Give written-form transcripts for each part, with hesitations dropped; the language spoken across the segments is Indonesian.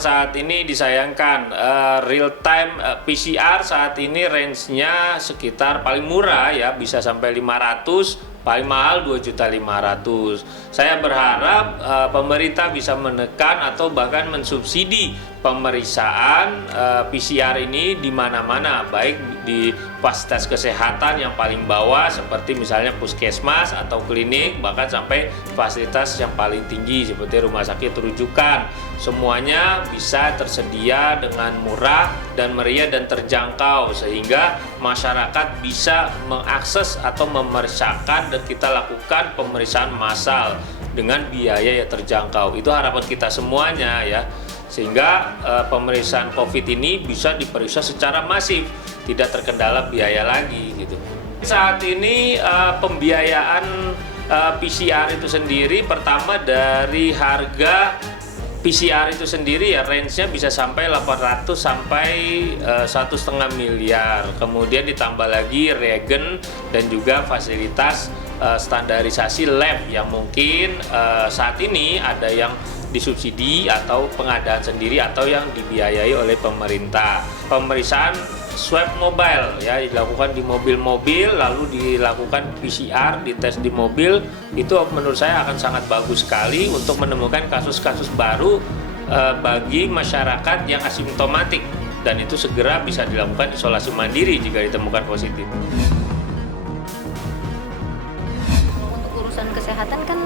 memang saat ini disayangkan real time PCR saat ini range-nya sekitar paling murah ya bisa sampai 500, paling mahal 2.500.000. Saya berharap pemerintah bisa menekan atau bahkan mensubsidi pemeriksaan PCR ini di mana-mana, baik di fasilitas kesehatan yang paling bawah seperti misalnya puskesmas atau klinik, bahkan sampai fasilitas yang paling tinggi seperti rumah sakit rujukan. Semuanya bisa tersedia dengan murah dan meriah dan terjangkau sehingga masyarakat bisa mengakses atau memeriksakan dan kita lakukan pemeriksaan massal dengan biaya yang terjangkau. Itu harapan kita semuanya ya. Sehingga pemeriksaan COVID ini bisa diperiksa secara masif, tidak terkendala biaya lagi gitu. Saat ini pembiayaan PCR itu sendiri pertama dari harga PCR itu sendiri ya range-nya bisa sampai 800 sampai 1,5 miliar. Kemudian ditambah lagi reagen dan juga fasilitas standarisasi lab yang mungkin saat ini ada yang disubsidi atau pengadaan sendiri atau yang dibiayai oleh pemerintah. Pemeriksaan swab mobile ya dilakukan di mobil-mobil lalu dilakukan PCR dites di mobil, itu menurut saya akan sangat bagus sekali untuk menemukan kasus-kasus baru bagi masyarakat yang asimptomatik dan itu segera bisa dilakukan isolasi mandiri jika ditemukan positif. Untuk urusan kesehatan kan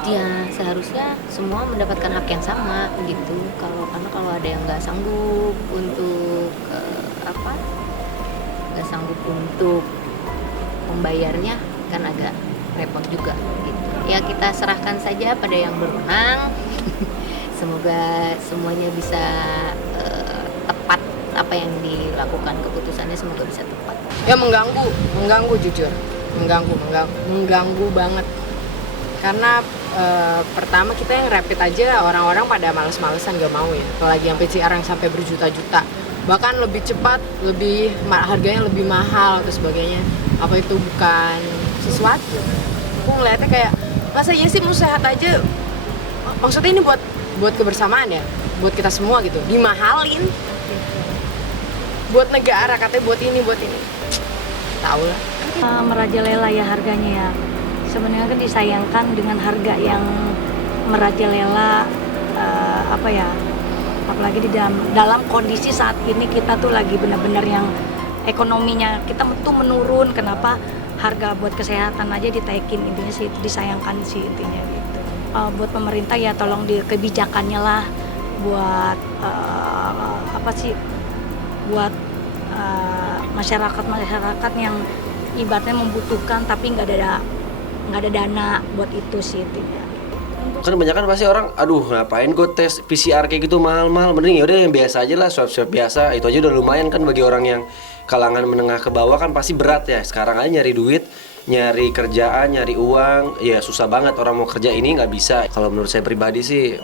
ya seharusnya semua mendapatkan hak yang sama gitu. Karena kalau ada yang nggak sanggup untuk nggak sanggup untuk membayarnya kan agak repot juga gitu. Ya kita serahkan saja pada yang berwenang. Semoga semuanya bisa tepat apa yang dilakukan, keputusannya semoga bisa tepat. Ya mengganggu jujur, mengganggu banget. Karena pertama kita yang rapid aja orang-orang pada males-malesan gak mau ya. Apalagi yang PCR yang sampai berjuta-juta. Bahkan lebih cepat, harganya lebih mahal atau sebagainya. Apa itu bukan sesuatu? Aku ngeliatnya kayak masa iya sih mau sehat aja. Maksudnya ini buat kebersamaan ya, buat kita semua gitu. Dimahalin. Buat negara katanya buat ini. Tahu lah. Merajalela ya harganya ya. Sebenarnya kan disayangkan dengan harga yang merajalela apalagi di dalam kondisi saat ini kita tuh lagi benar-benar yang ekonominya kita tuh menurun. Kenapa harga buat kesehatan aja ditaikin, intinya sih disayangkan sih intinya gitu. Buat pemerintah ya tolong kebijakannya lah buat buat masyarakat yang ibaratnya membutuhkan tapi nggak ada dana buat itu sih intinya. Kan kebanyakan pasti orang, aduh ngapain gue tes PCR kayak gitu mahal-mahal, mending yaudah yang biasa aja lah, swab biasa, itu aja udah lumayan kan bagi orang yang kalangan menengah ke bawah kan pasti berat ya. Sekarang aja nyari duit, nyari kerjaan, nyari uang, ya susah banget orang mau kerja ini nggak bisa. Kalau menurut saya pribadi sih,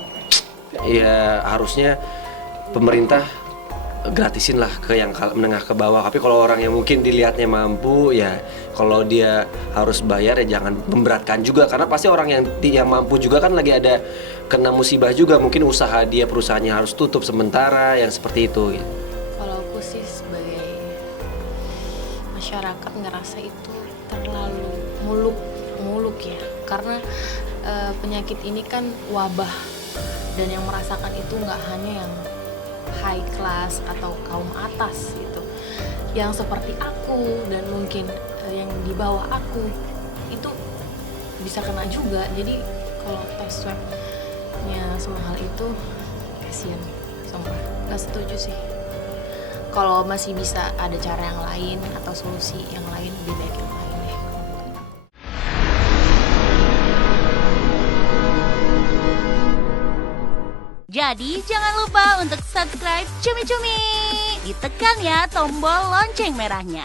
ya harusnya pemerintah gratisin lah ke yang menengah ke bawah. Tapi kalau orang yang mungkin dilihatnya mampu ya kalau dia harus bayar ya jangan memberatkan juga, karena pasti orang yang mampu juga kan lagi ada kena musibah juga, mungkin usaha dia perusahaannya harus tutup sementara yang seperti itu gitu. Kalau aku sih sebagai masyarakat ngerasa itu terlalu muluk ya, karena penyakit ini kan wabah dan yang merasakan itu nggak hanya yang high class atau kaum atas gitu, yang seperti aku dan mungkin yang di bawah aku itu bisa kena juga. Jadi kalau tes swabnya semahal itu kasihan, sumpah nggak setuju sih. Kalau masih bisa ada cara yang lain atau solusi yang lain, lebih baik yang lain deh. Jadi jangan lupa untuk subscribe Cumi Cumi. Ditekan ya tombol lonceng merahnya.